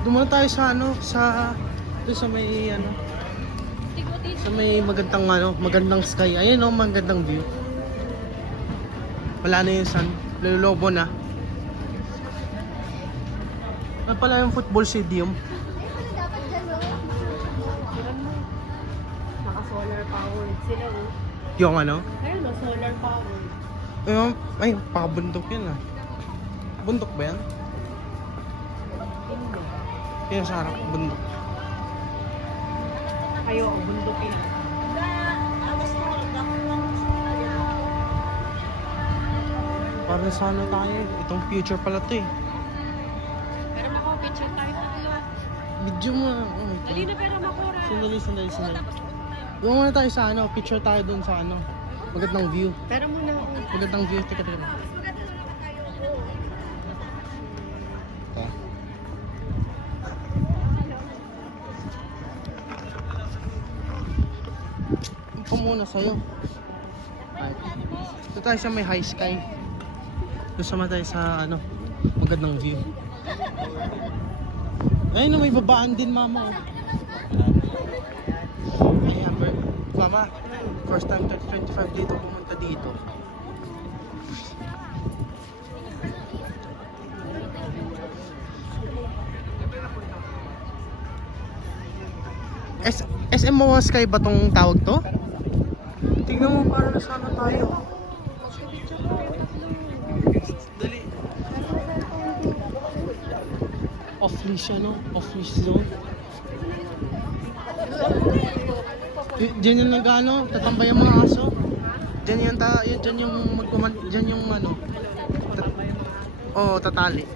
Dumuna tayo sa ano, sa doon sa may ano, sa may magandang ano, magandang sky. Ayun oh, magandang view. Wala na yung sun, lululobo na. Ano pala yung football stadium? Naka-solar powered sila oh. Yung ano? Ayun oh, solar powered. Yung, ay, pakabundok yan ah. Bundok ba yan? Hindi. Kaya sa harap, bundok. Kayo, oh, bundukin. Parang sana tayo. Itong future pala to eh. Pero mako, picture tayo tatlo. Video mo. Oh, Dali na pero makura. Sandali. Yung muna tayo sa ano, picture tayo dun sa ano. Magandang view. Pero muna ako. Magandang view. Teka. Ito muna sa'yo. Ay, ito tayo sa may high sky. Ito sama tayo sa ano, magandang view. Ayun na, may babaan din mama. Ayan, mama, first time 2025 dito pumunta dito. SM Mawa Sky ba tong tawag to? Tingnan mo para sana tayo. Dali. Off-leash ano? Off-leash zone. Diyan yung nag-ano, tatambay ang mga aso. Diyan yung dyan yung ano. Oo, tatali.